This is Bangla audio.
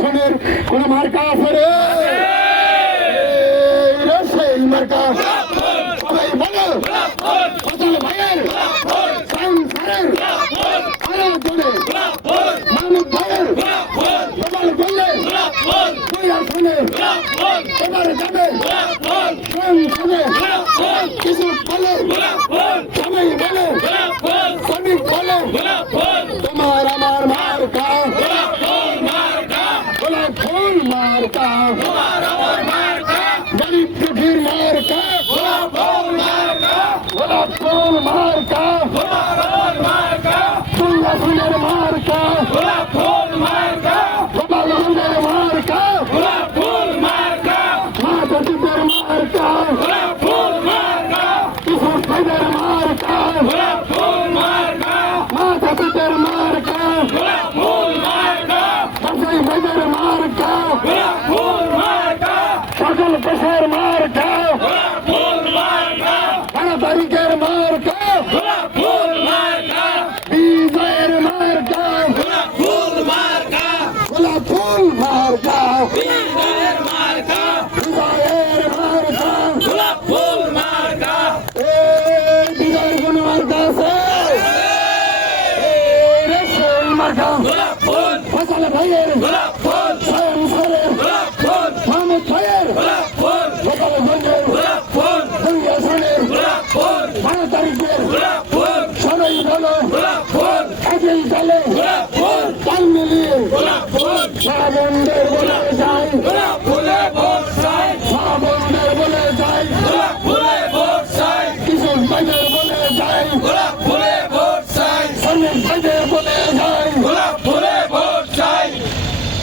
শোনের কোন মার্কা আছে রে? সেই মার্কা সবাই বলো ফসল ভাইয়ের সংসারের আরো জোরে মাহমুদ ভাইয়ের সবাই বললে শোনের এবার যাবে সংসদে কিছু বলে সবাই বলে শ্রমিক বলে তোমার আমার মার্কা গোলাপ ফুল মার্কা গরিব দুঃখীর মার্কা গোলাপ ফুল মার্কা তুঙ্গা ফুলের মার্কা গোপালগঞ্জের মার্কা মা সতীদের মার্কা কিশোর ভাইদের মার্কা মা সতীদের মার্কা সবাই ভাইদের মার্কা সকল দেশের মার্কা 12 তারিখের মার্কা বিজয়ের মার্কা গোলাপ ফুল মার্কা বিজয়ের মার্কা বিজয়ের কোন মার্কা আছে? মার্কা ফসল ভাইয়ের সংসারের মাহমুদ ভাইয়ের গোপালগঞ্জের দুর্গাসনের 12 তারিখের সবাই বলো একই দলে তাল মিলিয়ে